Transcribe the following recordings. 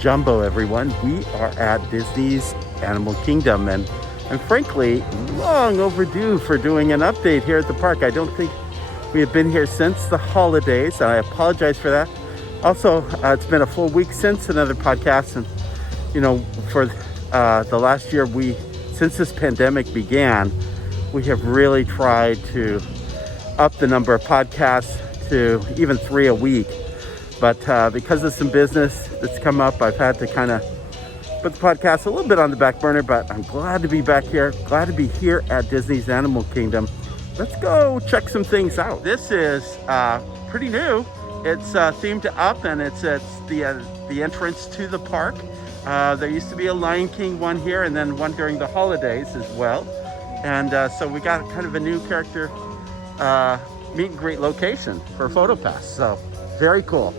Jumbo, everyone. We are at Disney's Animal Kingdom, and frankly, long overdue for doing an update here at the park. I don't think we have been here since the holidays, and I apologize for that. Also, it's been a full week since another podcast, and for the last year, since this pandemic began, we have really tried to up the number of podcasts to even 3 a week. But because of some business that's come up, I've had to kind of put the podcast a little bit on the back burner, but I'm glad to be back here. Glad to be here at Disney's Animal Kingdom. Let's go check some things out. This is pretty new. It's themed to Up, and it's the entrance to the park. There used to be a Lion King one here, and then one during the holidays as well. And so we got kind of a new character meet and greet location for PhotoPass. So very cool.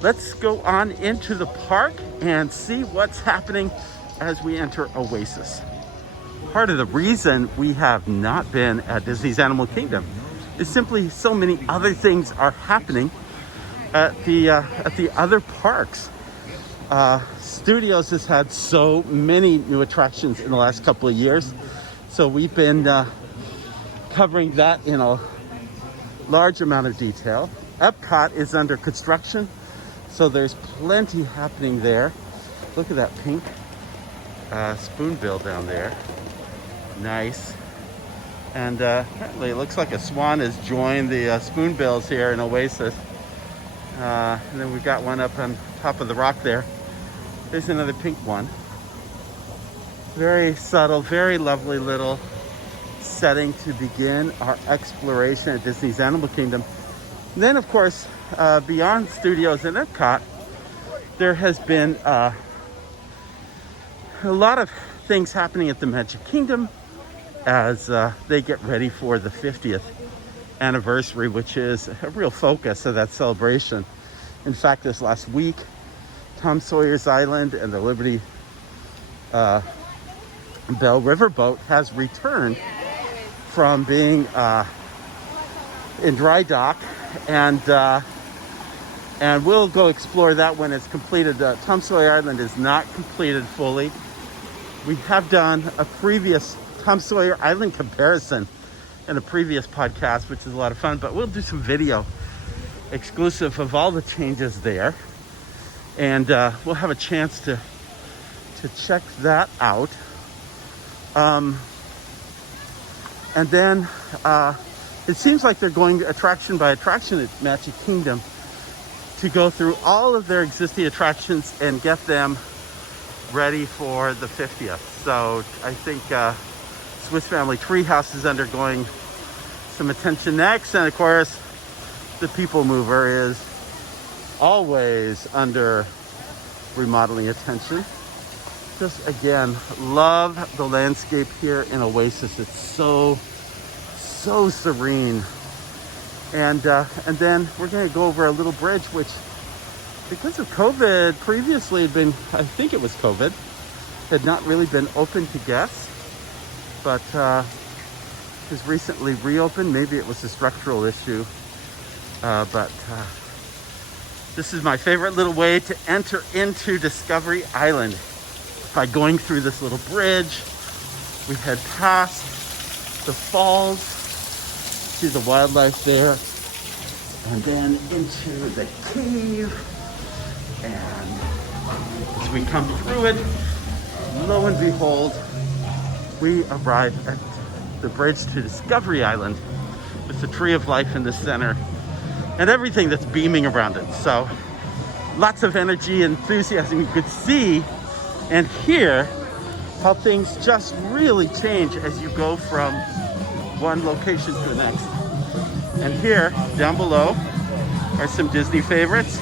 Let's go on into the park and see what's happening as we enter Oasis. Part of the reason we have not been at Disney's Animal Kingdom is simply so many other things are happening at the other parks. Studios has had so many new attractions in the last couple of years, so we've been covering that in a large amount of detail. Epcot is under construction, so there's plenty happening there. Look at that pink spoonbill down there. Nice. And apparently it looks like a swan has joined the spoonbills here in Oasis. And then we've got one up on top of the rock there. There's another pink one. Very subtle, very lovely little setting to begin our exploration at Disney's Animal Kingdom. And then, of course, beyond studios and Epcot, there has been a lot of things happening at the Magic Kingdom as they get ready for the 50th anniversary, which is a real focus of that celebration. In fact, this last week, Tom Sawyer's Island and the Liberty Bell Riverboat has returned from being in dry dock, and we'll go explore that when it's completed. Tom Sawyer Island is not completed fully. We have done a previous Tom Sawyer Island comparison in a previous podcast, which is a lot of fun, but we'll do some video exclusive of all the changes there, and we'll have a chance to check that out. And then it seems like they're going attraction by attraction at Magic Kingdom to go through all of their existing attractions and get them ready for the 50th. So I think Swiss Family Treehouse is undergoing some attention next. And of course, the People Mover is always under remodeling attention. Just again, love the landscape here in Oasis. It's so serene. And then we're going to go over a little bridge, which, because of COVID, previously had been, I think it was COVID, had not really been open to guests, but has recently reopened. Maybe it was a structural issue, but this is my favorite little way to enter into Discovery Island, by going through this little bridge. We head past the falls, see the wildlife there, and then into the cave. And as we come through it, lo and behold, we arrive at the bridge to Discovery Island with the Tree of Life in the center and everything that's beaming around it. So lots of energy, enthusiasm. You could see and hear how things just really change as you go from one location to the next. And here, down below, are some Disney favorites.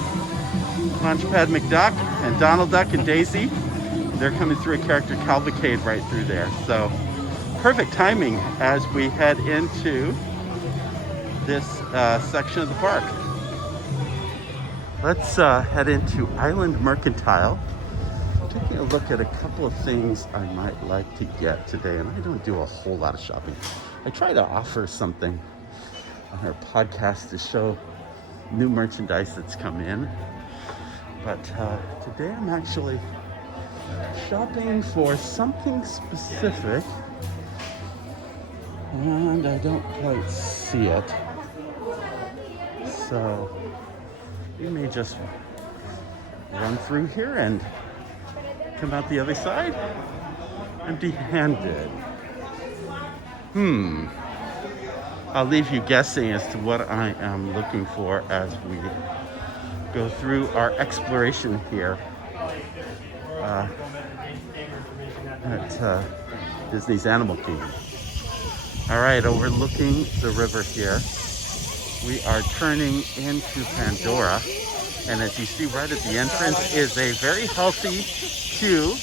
Launchpad McDuck and Donald Duck and Daisy. They're coming through a character cavalcade right through there. So perfect timing as we head into this section of the park. Let's head into Island Mercantile. Taking a look at a couple of things I might like to get today, and I don't do a whole lot of shopping. I try to offer something on our podcast to show new merchandise that's come in. But today I'm actually shopping for something specific, and I don't quite see it. So we may just run through here and come out the other side empty-handed. I'll leave you guessing as to what I am looking for as we go through our exploration here at Disney's Animal Kingdom. All right, overlooking the river here, we are turning into Pandora. And as you see right at the entrance is a very healthy queue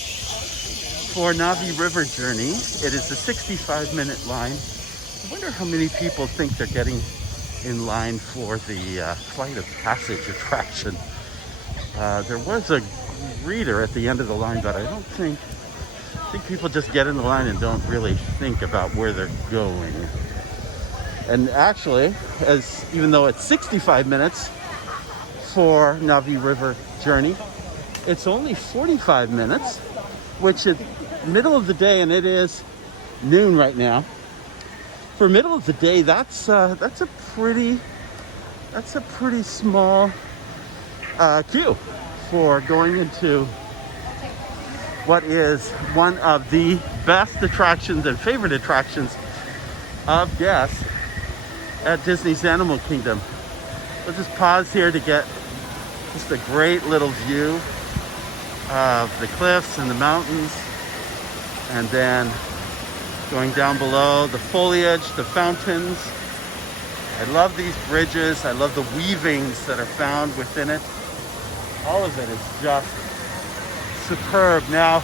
for Na'vi River Journey. It is a 65-minute line. I wonder how many people think they're getting in line for the Flight of Passage attraction. There was a greeter at the end of the line, but I think people just get in the line and don't really think about where they're going. And actually, even though it's 65 minutes for Na'vi River Journey, it's only 45 minutes, which is middle of the day, and it is noon right now. For middle of the day, that's a pretty small queue for going into what is one of the best attractions and favorite attractions of guests at Disney's Animal Kingdom. We'll just pause here to get just a great little view of the cliffs and the mountains, and then going down below, the foliage, the fountains. I love these bridges. I love the weavings that are found within it. All of it is just superb. Now,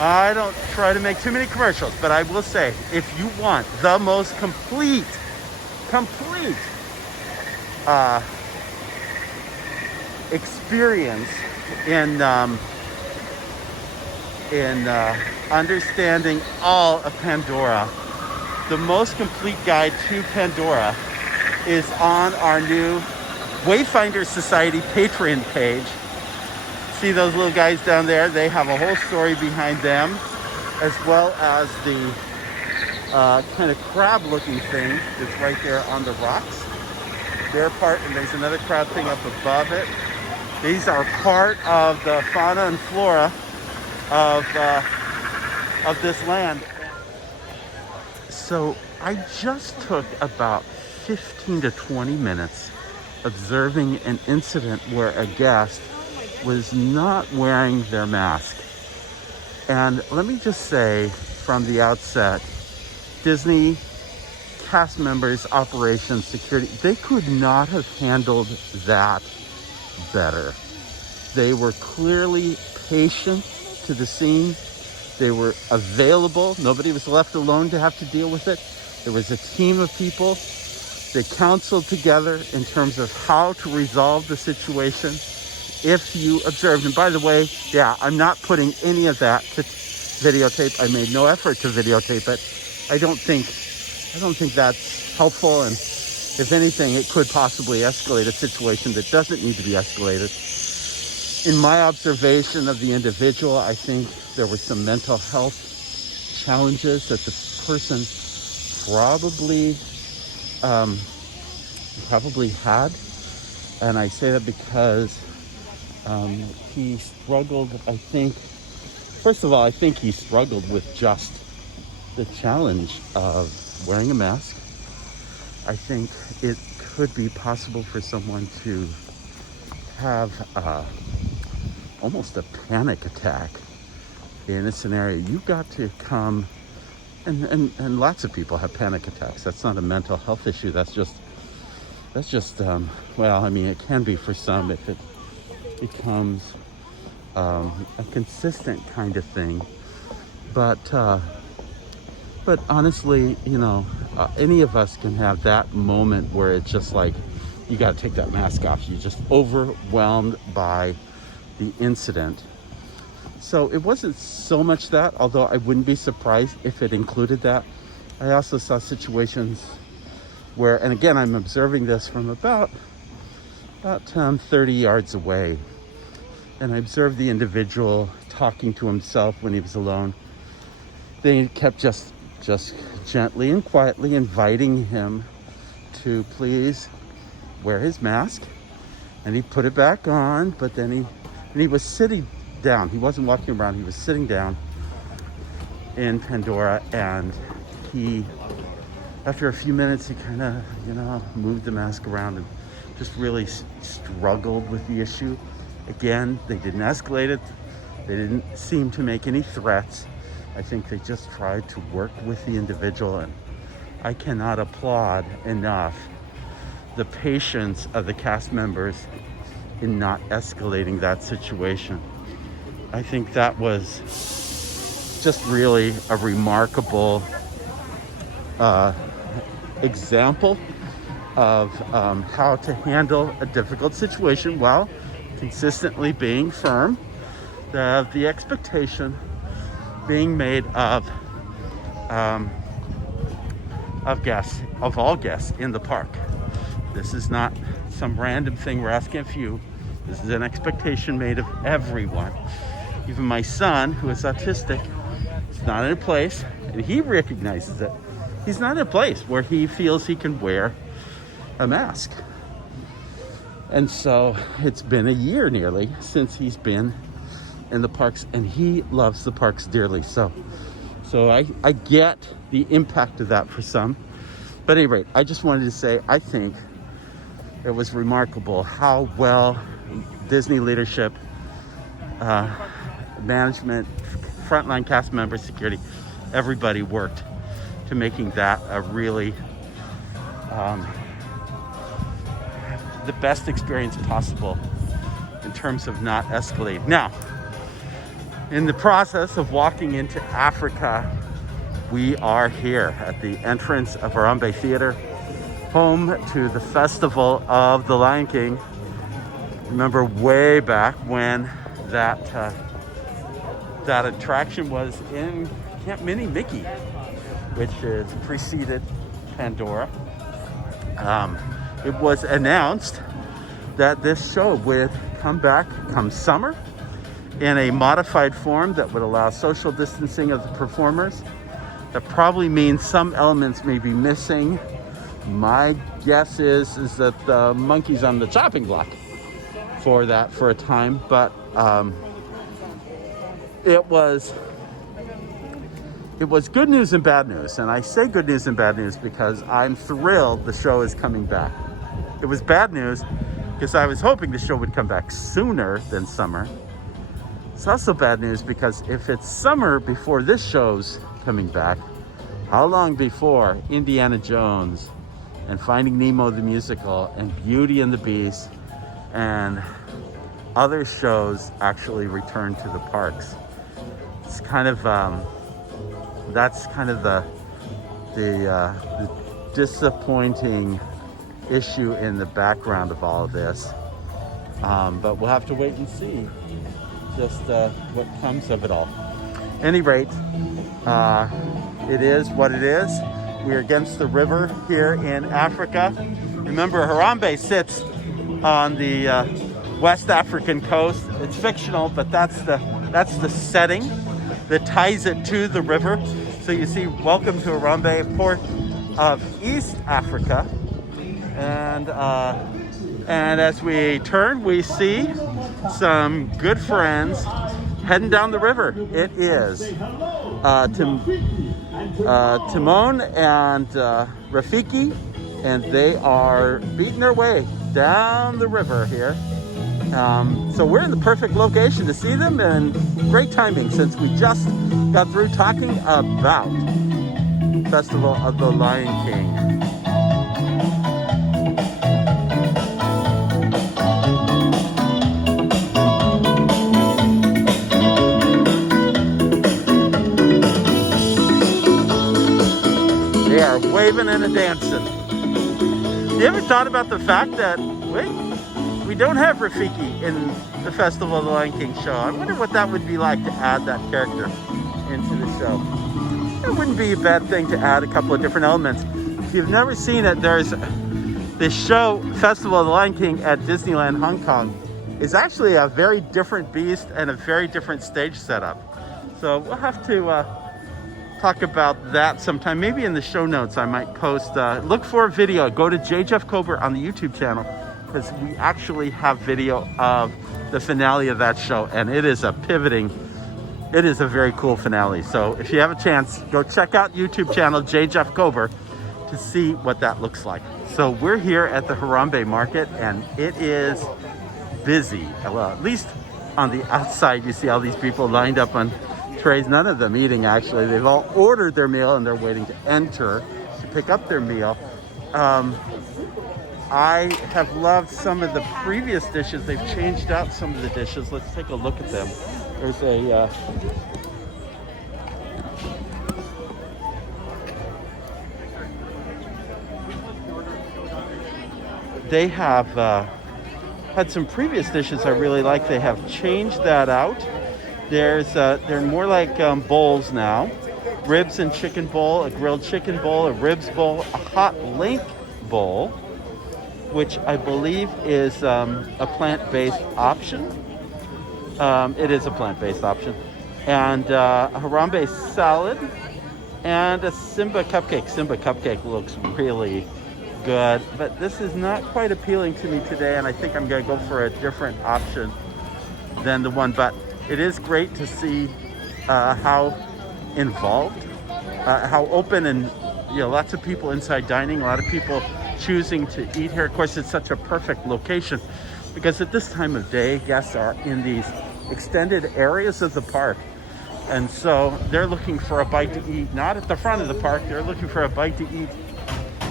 I don't try to make too many commercials, but I will say, if you want the most complete experience in understanding all of Pandora, the most complete guide to Pandora is on our new Wayfinder Society Patreon page. See those little guys down there? They have a whole story behind them, as well as the kind of crab-looking thing that's right there on the rocks. Their part, and there's another crab thing up above it. These are part of the fauna and flora of this land. So I just took about 15 to 20 minutes observing an incident where a guest was not wearing their mask. And let me just say from the outset, Disney cast members, operations, security, they could not have handled that better. They were clearly patient to the scene. They were available. Nobody was left alone to have to deal with it. There was a team of people. They counseled together in terms of how to resolve the situation. If you observed, and by the way, yeah, I'm not putting any of that to videotape. I made no effort to videotape it. I don't think that's helpful, and if anything, it could possibly escalate a situation that doesn't need to be escalated. In my observation of the individual, I think there were some mental health challenges that the person probably had. And I say that because he struggled, I think, first of all, I think he struggled with just the challenge of wearing a mask. I think it could be possible for someone to have almost a panic attack in a scenario. You've got to come, and lots of people have panic attacks. That's not a mental health issue. That's just well, I mean, it can be for some if it becomes a consistent kind of thing. But honestly, you know, any of us can have that moment where it's just like, you got to take that mask off. You're just overwhelmed by the incident. So it wasn't so much that, although I wouldn't be surprised if it included that. I also saw situations where, and again, I'm observing this from about about 30 yards away. And I observed the individual talking to himself when he was alone. They kept just gently and quietly inviting him to please wear his mask. And he put it back on, but then he was sitting down. He wasn't walking around, he was sitting down in Pandora, and after a few minutes, he kind of, moved the mask around and just really struggled with the issue. Again, they didn't escalate it. They didn't seem to make any threats. I think they just tried to work with the individual, and I cannot applaud enough the patience of the cast members in not escalating that situation. I think that was just really a remarkable example of how to handle a difficult situation while consistently being firm. The expectation being made of guests, of all guests in the park. This is not some random thing we're asking a few. This is an expectation made of everyone. Even my son, who is autistic, is not in a place, and he recognizes it. He's not in a place where he feels he can wear a mask. And so it's been a year nearly since he's been in the parks, and he loves the parks dearly. So I get the impact of that for some. But at any rate, I just wanted to say, I think it was remarkable how well Disney leadership, management, frontline cast members, security, everybody worked to making that a really the best experience possible in terms of not escalating. Now, in the process of walking into Africa, we are here at the entrance of Harambe Theatre, home to the Festival of the Lion King. Remember way back when that attraction was in Camp Mini Mickey, which is preceded Pandora. It was announced that this show would come back come summer in a modified form that would allow social distancing of the performers. That probably means some elements may be missing. My guess is that the monkey's on the chopping block for a time, but it was good news and bad news. And I say good news and bad news because I'm thrilled the show is coming back. It was bad news because I was hoping the show would come back sooner than summer. It's also bad news because if it's summer before this show's coming back, how long before Indiana Jones and Finding Nemo the musical and Beauty and the Beast and other shows actually return to the parks? It's kind of that's kind of the disappointing issue in the background of all of this. But we'll have to wait and see just what comes of it all. At any rate, it is what it is. We're against the river here in Africa. Remember, Harambe sits on the West African coast. It's fictional, but that's the setting that ties it to the river. So you see, welcome to Harambe, a port of East Africa. And as we turn, we see some good friends heading down the river. It is Timon and Rafiki, and they are beating their way down the river here. So we're in the perfect location to see them, and great timing since we just got through talking about Festival of the Lion King. They are waving and a dancing. You ever thought about the fact that, we don't have Rafiki in the Festival of the Lion King show? I wonder what that would be like to add that character into the show. It wouldn't be a bad thing to add a couple of different elements. If you've never seen it, there's The show Festival of the Lion King at Disneyland Hong Kong is actually a very different beast and a very different stage setup. So we'll have to talk about that sometime. Maybe in the show notes I might post, look for a video. Go to J. Jeff Kober on the YouTube channel, because we actually have video of the finale of that show, and it is a very cool finale. So if you have a chance, go check out YouTube channel J. Jeff Kober to see what that looks like. So we're here at the Harambe Market, and it is busy. Well, at least on the outside, you see all these people lined up on trays, none of them eating actually. They've all ordered their meal and they're waiting to enter to pick up their meal. I have loved some of the previous dishes. They've changed out some of the dishes. Let's take a look at them. There's a they have had some previous dishes I really like. They have changed that out. They're more like bowls now. Ribs and chicken bowl, a grilled chicken bowl, a ribs bowl, a hot link bowl, which I believe is a plant-based option. It is a plant-based option. And a Harambe salad and a Simba cupcake. Simba cupcake looks really good, but this is not quite appealing to me today, and I think I'm gonna go for a different option than the one. But it is great to see how involved, how open, and lots of people inside dining, a lot of people choosing to eat here. Of course, it's such a perfect location because at this time of day, guests are in these extended areas of the park, and so they're looking for a bite to eat, not at the front of the park. They're looking for a bite to eat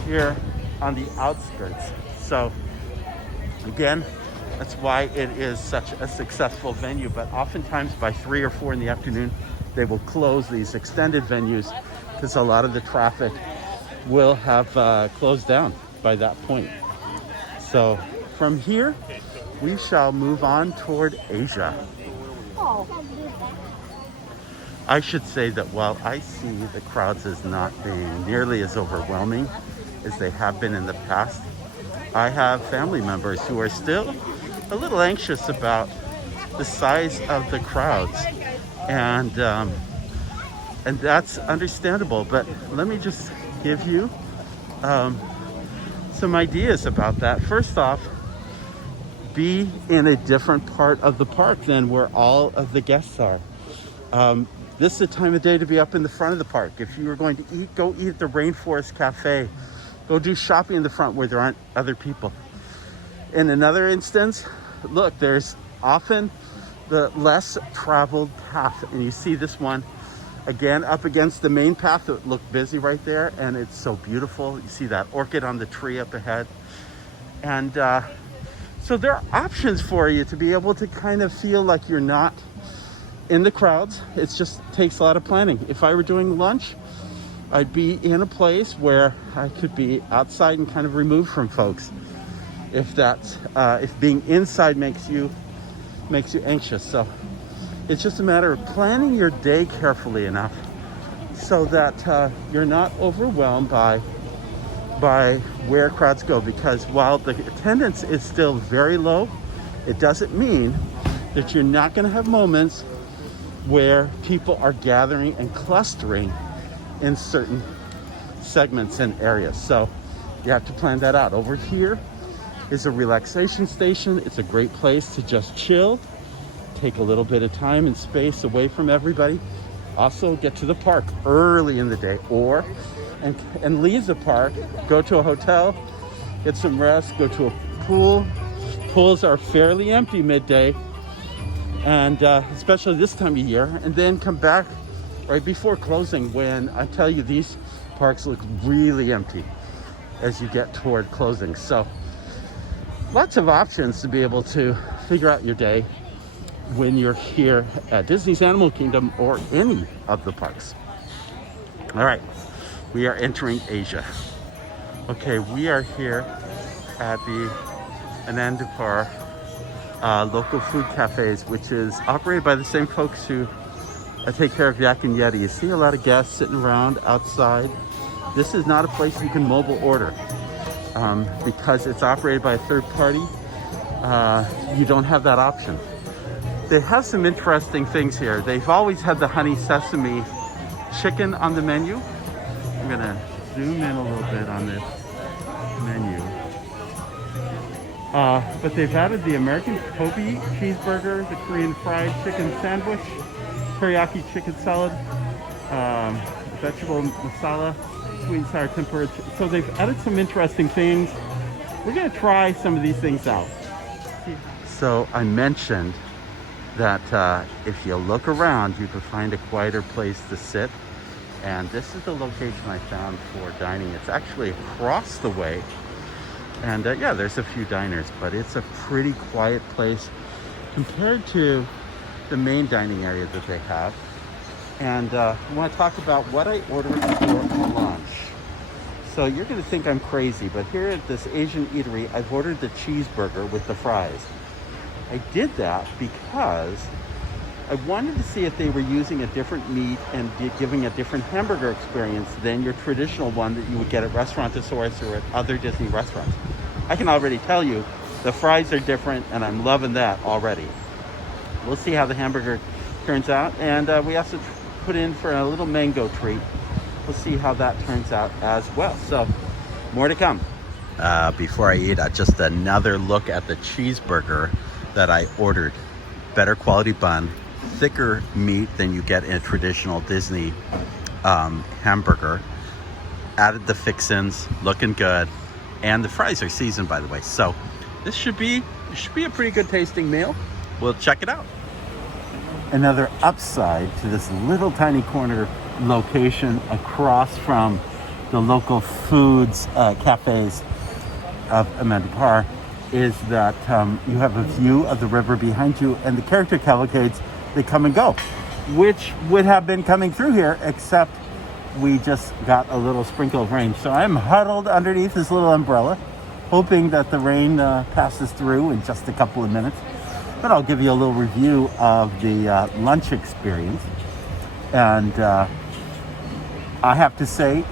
here on the outskirts. So again, that's why it is such a successful venue. But oftentimes by 3 or 4 in the afternoon, they will close these extended venues because a lot of the traffic will have closed down by that point. So from here, we shall move on toward Asia. I should say that while I see the crowds as not being nearly as overwhelming as they have been in the past, I have family members who are still a little anxious about the size of the crowds, and that's understandable. But let me just give you some ideas about that. First off, be in a different part of the park than where all of the guests are. This is the time of day to be up in the front of the park. If you were going to eat, go eat at the Rainforest Cafe. Go do shopping in the front where there aren't other people. In another instance, look, there's often the less traveled path, and you see this one again up against the main path that looked busy right there, and it's so beautiful. You see that orchid on the tree up ahead, and so there are options for you to be able to kind of feel like you're not in the crowds. It just takes a lot of planning. If I were doing lunch, I'd be in a place where I could be outside and kind of removed from folks. If being inside makes you anxious. So it's just a matter of planning your day carefully enough so that you're not overwhelmed by where crowds go. Because while the attendance is still very low, it doesn't mean that you're not going to have moments where people are gathering and clustering in certain segments and areas. So you have to plan that out. Over here is a relaxation station. It's a great place to just chill, take a little bit of time and space away from everybody. Also get to the park early in the day, and leave the park, go to a hotel, get some rest, go to a pool. Pools are fairly empty midday, and especially this time of year, and then come back right before closing, when I tell you these parks look really empty as you get toward closing. So lots of options to be able to figure out your day when you're here at Disney's Animal Kingdom or any of the parks. All right, we are entering Asia. Okay, we are here at the Ofamandaparr local food cafes, which is operated by the same folks who take care of Yak and Yeti. You see a lot of guests sitting around outside. This is not a place you can mobile order. because it's operated by a third party, you don't have that option. They have some interesting things here. They've always had the honey sesame chicken on the menu. I'm gonna zoom in a little bit on this menu. But they've added the American Kobe cheeseburger, the Korean fried chicken sandwich, teriyaki chicken salad, vegetable masala, sweet and sour tempura. So they've added some interesting things. We're gonna try some of these things out. So I mentioned that if you look around, you can find a quieter place to sit. And this is the location I found for dining. It's actually across the way. And yeah, there's a few diners, but it's a pretty quiet place compared to the main dining area that they have. And I want to talk about what I ordered for lunch. So you're going to think I'm crazy, but here at this Asian eatery, I've ordered the cheeseburger with the fries. I did that because I wanted to see if they were using a different meat and giving a different hamburger experience than your traditional one that you would get at Restaurantosaurus or at other Disney restaurants. I can already tell you the fries are different, and I'm loving that already. We'll see how the hamburger turns out, and we also put in for a little mango treat. We'll see how that turns out as well. So more to come. Before I eat, just another look at the cheeseburger that I ordered. Better quality bun, thicker meat than you get in a traditional Disney hamburger. Added the fixins, looking good, and the fries are seasoned, by the way. So this should be a pretty good tasting meal. We'll check it out. Another upside to this little tiny corner location across from the local foods cafes of ofamandaparr is that you have a view of the river behind you, and the character cavalcades, they come and go, which would have been coming through here, except we just got a little sprinkle of rain. So I'm huddled underneath this little umbrella, hoping that the rain passes through in just a couple of minutes. But I'll give you a little review of the lunch experience. And I have to say,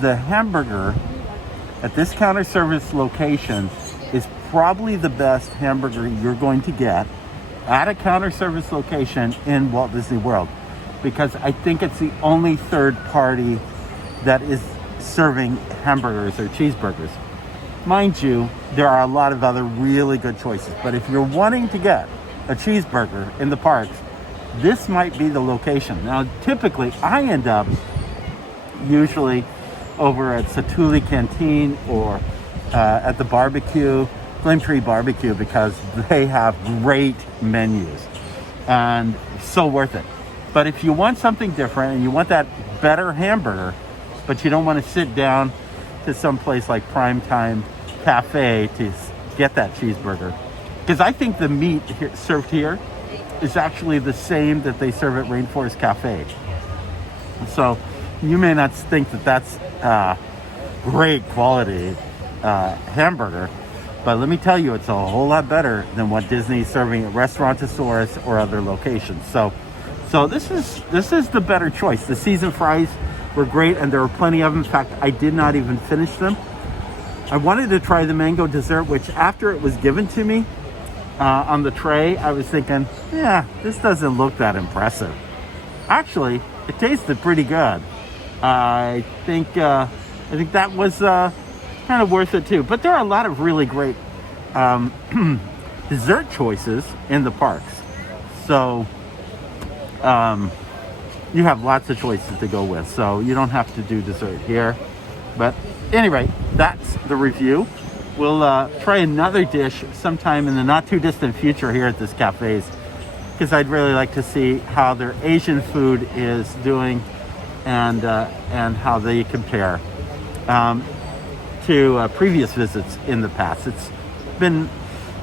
the hamburger at this counter service location is probably the best hamburger you're going to get at a counter service location in Walt Disney World, because I think it's the only third party that is serving hamburgers or cheeseburgers. Mind you, there are a lot of other really good choices, but if you're wanting to get a cheeseburger in the parks, this might be the location. Now, typically, I end up usually over at Satuli Canteen or at the barbecue, Flame Tree Barbecue, because they have great menus and so worth it. But if you want something different and you want that better hamburger, but you don't want to sit down to some place like Primetime Cafe to get that cheeseburger, because I think the meat served here is actually the same that they serve at Rainforest Cafe. So you may not think that that's great quality hamburger, but let me tell you, it's a whole lot better than what Disney's serving at Restaurantosaurus or other locations. So this is the better choice. The seasoned fries were great, and there were plenty of them. In fact, I did not even finish them. I wanted to try the mango dessert, which after it was given to me on the tray, I was thinking, yeah, this doesn't look that impressive. Actually, it tasted pretty good. I think that was kind of worth it too. But there are a lot of really great dessert choices in the parks. So you have lots of choices to go with. So you don't have to do dessert here. But anyway, that's the review. We'll try another dish sometime in the not too distant future here at this cafe's, because I'd really like to see how their Asian food is doing and how they compare to previous visits in the past. It's been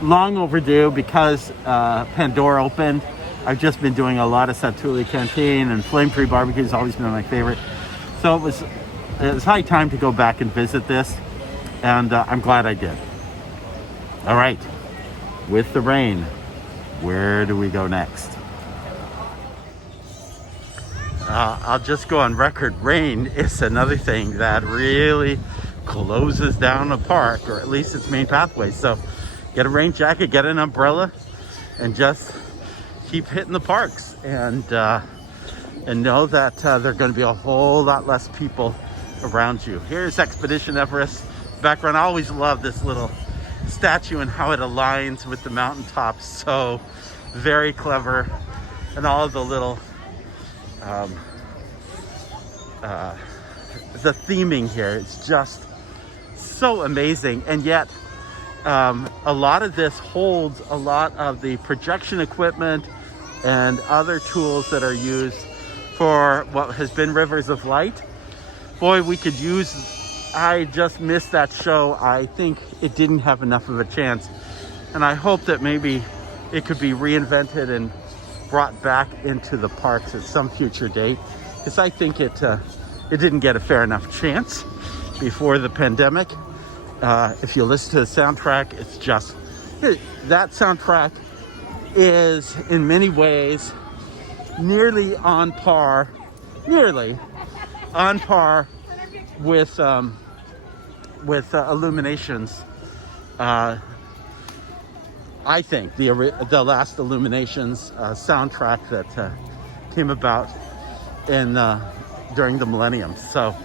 long overdue because Pandora opened. I've just been doing a lot of Satuli Canteen, and Flame Tree Barbecue has always been my favorite. So it was high time to go back and visit this, and I'm glad I did. All right, with the rain, where do we go next? I'll just go on record. Rain is another thing that really closes down a park, or at least its main pathway. So get a rain jacket, get an umbrella, and just keep hitting the parks, and know that there are going to be a whole lot less people around you. Here's Expedition Everest background. I always love this little statue and how it aligns with the mountaintops. So very clever, and all of the little the theming here is just so amazing. And yet a lot of this holds a lot of the projection equipment and other tools that are used for what has been Rivers of Light. Boy, we could use, I just missed that show. I think it didn't have enough of a chance, and I hope that maybe it could be reinvented and brought back into the parks at some future date, because I think it didn't get a fair enough chance before the pandemic. If you listen to the soundtrack, it's just, that soundtrack is in many ways nearly on par with Illuminations. I think the last Illuminations soundtrack that came about in during the millennium. So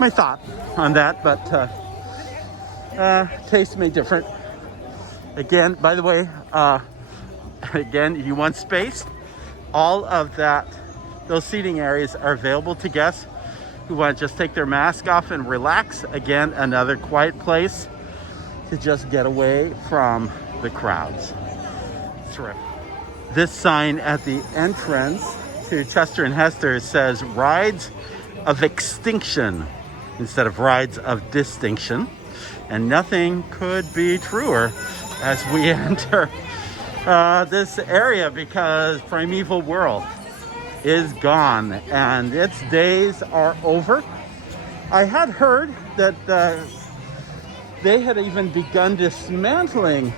my thought on that, but taste may different. Again, by the way, again, if you want space, all of those seating areas are available to guests who want to just take their mask off and relax. Again, another quiet place to just get away from the crowds. Terrific. This sign at the entrance to Chester and Hester says Rides of Extinction instead of Rides of Distinction. And nothing could be truer as we enter this area, because Primeval World is gone and its days are over. I had heard that they had even begun dismantling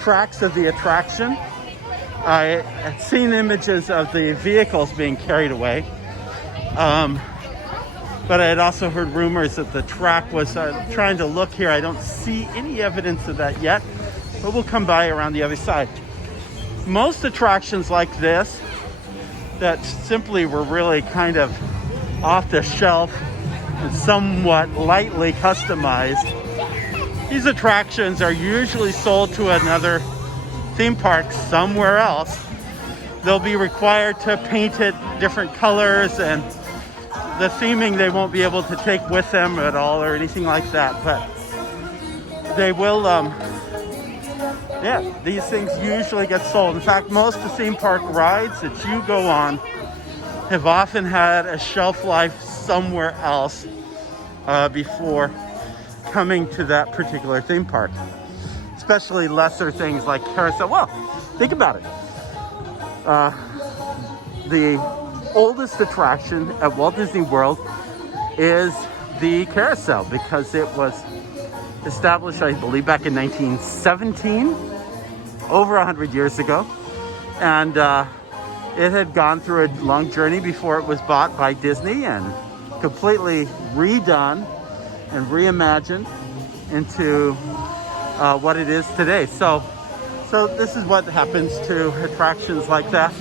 tracks of the attraction. I had seen images of the vehicles being carried away, but I had also heard rumors that the track was trying to look here. I don't see any evidence of that yet, but we'll come by around the other side. Most attractions like this that simply were really kind of off the shelf and somewhat lightly customized, these attractions are usually sold to another theme park somewhere else. They'll be required to paint it different colors, and the theming they won't be able to take with them at all or anything like that, but they will, these things usually get sold. In fact, most of the theme park rides that you go on have often had a shelf life somewhere else before coming to that particular theme park. Especially lesser things like carousel. Well, think about it. The oldest attraction at Walt Disney World is the carousel, because it was established, I believe, back in 1917, over 100 years ago. And it had gone through a long journey before it was bought by Disney and completely redone and reimagined into what it is today. So this is what happens to attractions like that.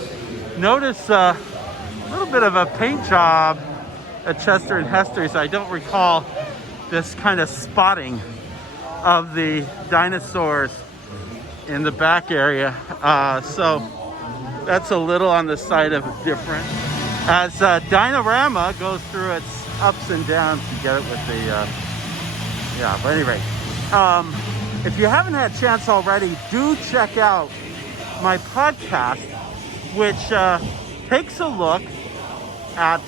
Notice a little bit of a paint job at Chester and Hester's. I don't recall this kind of spotting of the dinosaurs in the back area. So that's a little on the side of different. As Dinorama goes through its ups and downs, you get it with the, but at any rate. If you haven't had a chance already, do check out my podcast, which takes a look at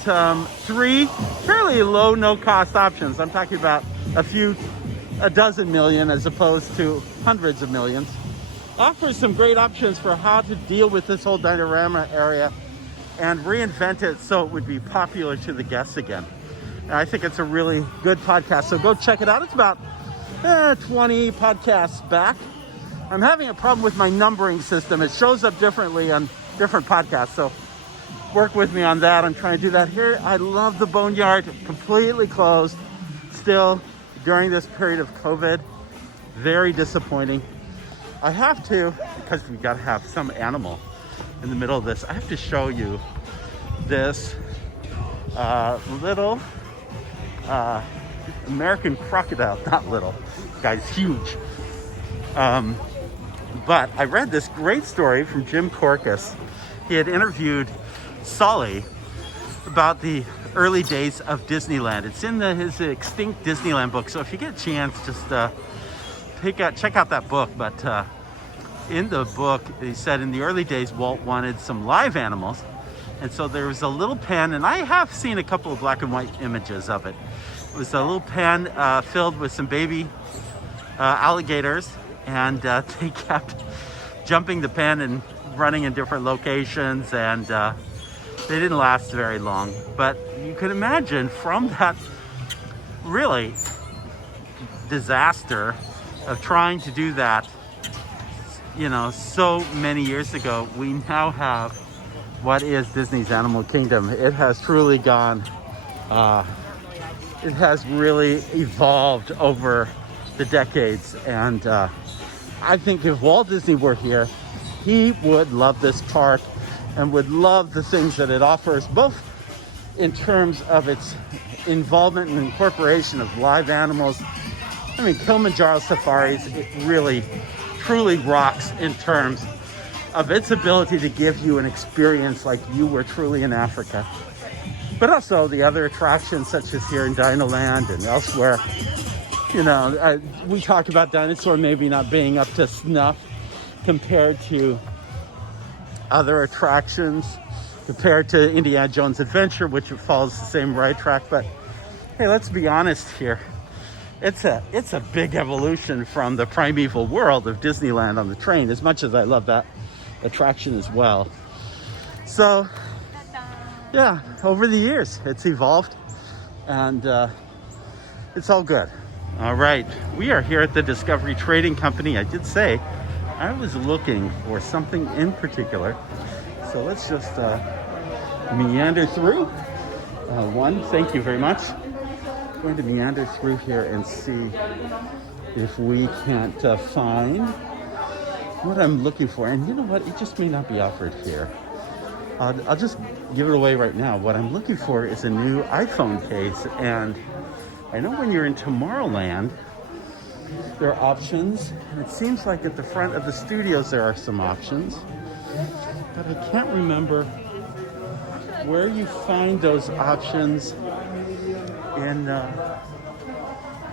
3 fairly low, no-cost options. I'm talking about a dozen million as opposed to hundreds of millions. Offers some great options for how to deal with this whole Dinorama area and reinvent it so it would be popular to the guests again. And I think it's a really good podcast, so go check it out. It's about 20 podcasts back. I'm having a problem with my numbering system. It shows up differently on different podcasts, so work with me on that. I'm trying to do that here. I love the Boneyard, completely closed still, during this period of COVID, very disappointing. I have to, because we gotta have some animal in the middle of this, I have to show you this little American crocodile. Not little, guy's huge. But I read this great story from Jim Korkis. He had interviewed Sully about the early days of Disneyland. It's in his Extinct Disneyland book. So if you get a chance, just check out that book. But in the book, he said in the early days, Walt wanted some live animals. And so there was a little pen, and I have seen a couple of black and white images of it. It was a little pen filled with some baby alligators, and they kept jumping the pen and running in different locations, and they didn't last very long. But you can imagine from that really disaster of trying to do that, you know, so many years ago, we now have what is Disney's Animal Kingdom. It has truly gone, it has really evolved over the decades. And I think if Walt Disney were here, he would love this park and would love the things that it offers, both in terms of its involvement and incorporation of live animals. I mean, Kilimanjaro Safaris, it really, truly rocks in terms of its ability to give you an experience like you were truly in Africa. But also the other attractions, such as here in Dinoland and elsewhere. You know, we talk about Dinosaur maybe not being up to snuff compared to other attractions, compared to Indiana Jones Adventure, which follows the same ride track. But hey, let's be honest here. It's a big evolution from the primeval world of Disneyland on the train, as much as I love that attraction as well. So yeah, over the years it's evolved, and it's all good. All right, we are here at the Discovery Trading Company. I did say I was looking for something in particular, so let's just meander through. Thank you very much. Going to meander through here and see if we can't find what I'm looking for. And you know what, it just may not be offered here. I'll just give it away right now. What I'm looking for is a new iPhone case, and I know when you're in Tomorrowland there are options, and it seems like at the front of the studios there are some options, but I can't remember where you find those options in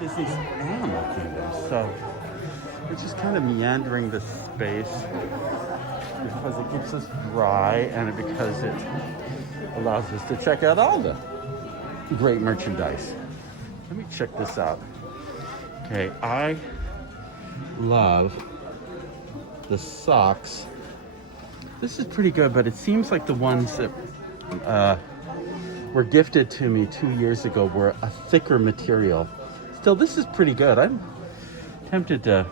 Disney's Animal Kingdom. So we're just kind of meandering the space because it keeps us dry, and because it allows us to check out all the great merchandise. Let me check this out. Okay, I love the socks. This is pretty good, but it seems like the ones that were gifted to me 2 years ago were a thicker material. Still, this is pretty good. I'm tempted to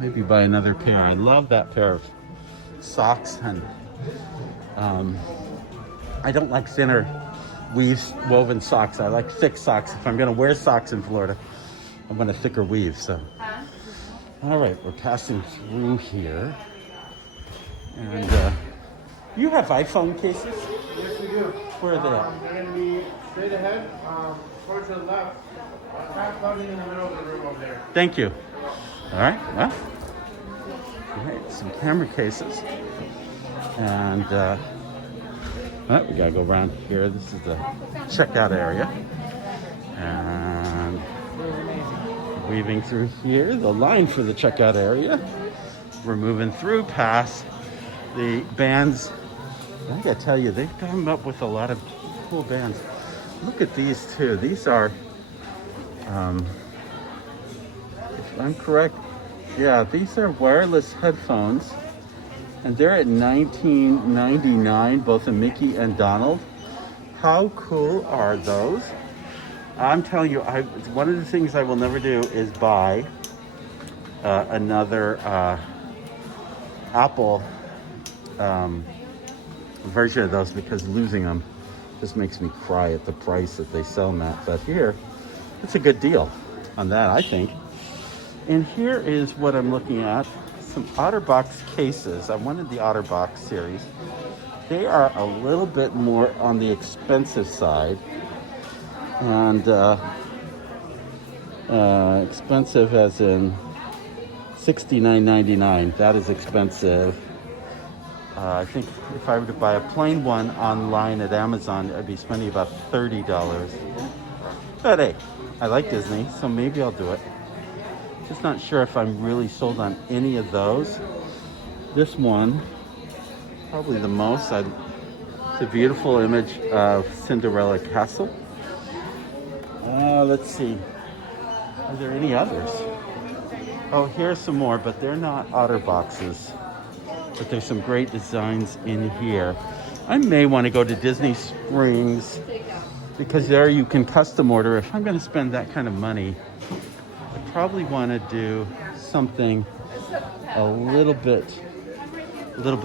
maybe buy another pair. I love that pair of socks, and I don't like thinner woven socks. I like thick socks. If I'm gonna wear socks in Florida, I want a thicker weave. So, all right, we're passing through here, and you have iPhone cases? Yes, we do. Where are they at? They're going to be straight ahead, towards the left, half plugging in the middle of the room over there. Thank you. All right, well, all right, some camera cases. And we gotta go around here. This is the checkout area. And weaving through here, the line for the checkout area. We're moving through past the bands. I gotta tell you, they've come up with a lot of cool bands. Look at these two. These are, if I'm correct, yeah, these are wireless headphones, and they're at $19.99, both a Mickey and Donald. How cool are those? I'm telling you, one of the things I will never do is buy another Apple version of those, because losing them just makes me cry at the price that they sell them at. But here, it's a good deal on that, I think. And here is what I'm looking at. Some OtterBox cases. I wanted the OtterBox series. They are a little bit more on the expensive side. And expensive as in $69.99. That is expensive. I think if I were to buy a plain one online at Amazon, I'd be spending about $30. But hey, I like Disney, so maybe I'll do it. Just not sure if I'm really sold on any of those. This one, probably the most. It's a beautiful image of Cinderella Castle. Let's see. Are there any others? Oh, here's some more, but they're not OtterBoxes. But there's some great designs in here. I may want to go to Disney Springs because there you can custom order. If I'm going to spend that kind of money, I probably want to do something a little bit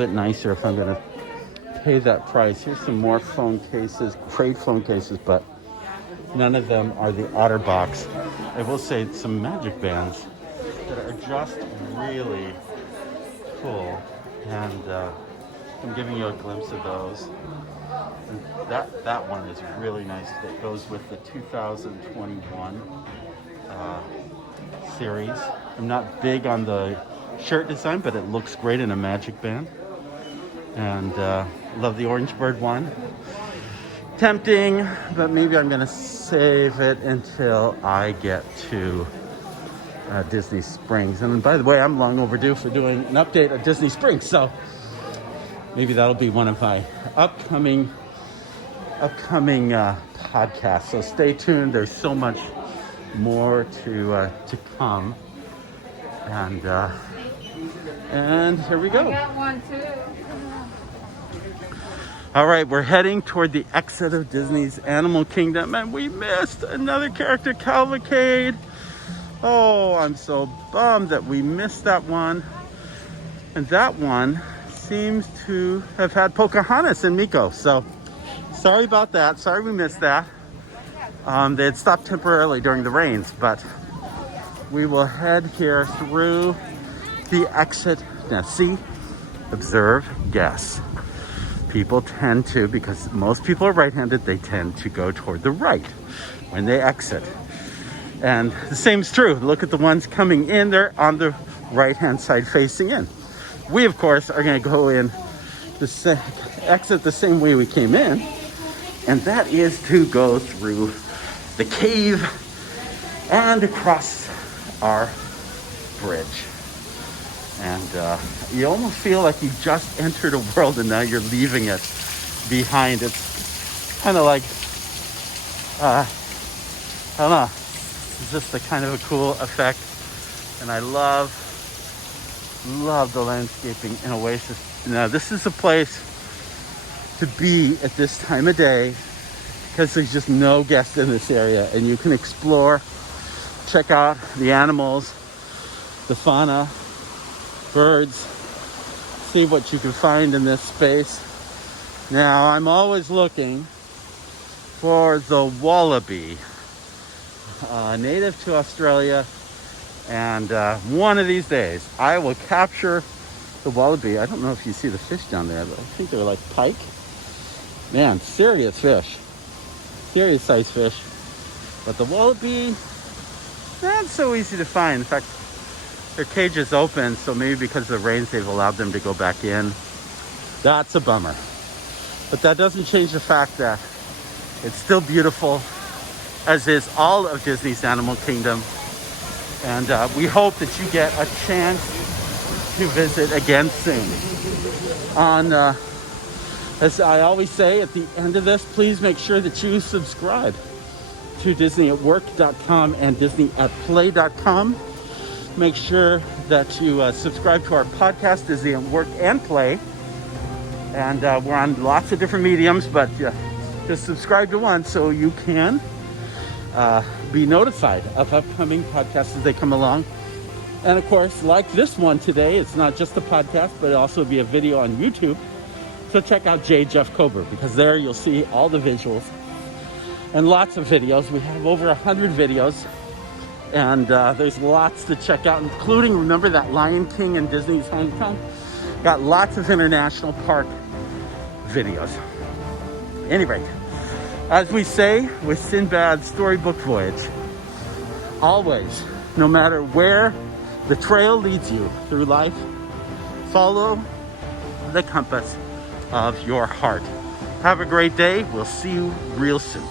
nicer if I'm going to pay that price. Here's some more phone cases, great phone cases, but none of them are the OtterBox. I will say some magic bands that are just really cool. And I'm giving you a glimpse of those. And that one is really nice. That goes with the 2021 series. I'm not big on the shirt design, but it looks great in a magic band. And love the orange bird one. Tempting, but maybe I'm gonna save it until I get to Disney Springs. And by the way, I'm long overdue for doing an update of Disney Springs, so maybe that'll be one of my upcoming podcasts. So stay tuned. There's so much more to come. And here we go. I got one too. All right, we're heading toward the exit of Disney's Animal Kingdom, and we missed another character cavalcade. Oh, I'm so bummed that we missed that one. And that one seems to have had Pocahontas and Miko. So sorry about that. Sorry we missed that. They had stopped temporarily during the rains, but we will head here through the exit. Now see, observe, guess. People tend to, because most people are right-handed, they tend to go toward the right when they exit. And the same is true. Look at the ones coming in. They're on the right-hand side facing in. We, of course, are going to go in, exit the same way we came in. And that is to go through the cave and across our bridge. And you almost feel like you just entered a world and now you're leaving it behind. It's kind of like, I don't know. It's just a kind of a cool effect, and I love the landscaping in Oasis. Now this is a place to be at this time of day because there's just no guests in this area, and you can explore, check out the animals, the fauna, birds, see what you can find in this space. Now I'm always looking for the wallaby. Native to Australia, and one of these days I will capture the wallaby. I don't know if you see the fish down there, but I think they're like pike. Man, serious fish, serious size fish. But the wallaby, not so easy to find. In fact, their cage is open, so maybe because of the rains they've allowed them to go back in. That's a bummer, but that doesn't change the fact that it's still beautiful, as is all of Disney's Animal Kingdom. And we hope that you get a chance to visit again soon. As I always say at the end of this, please make sure that you subscribe to DisneyAtWork.com and DisneyAtPlay.com. Make sure that you subscribe to our podcast, Disney at Work and Play. And we're on lots of different mediums, but just subscribe to one so you can be notified of upcoming podcasts as they come along. And of course, like this one today, it's not just a podcast, but it'll also be a video on YouTube. So check out J. Jeff Kober, because there you'll see all the visuals and lots of videos. We have over 100 videos, and there's lots to check out, including, remember that Lion King in Disney's Hong Kong? Got lots of international park videos. Anyway, as we say with Sinbad's storybook voyage, always, no matter where the trail leads you through life, follow the compass of your heart. Have a great day. We'll see you real soon.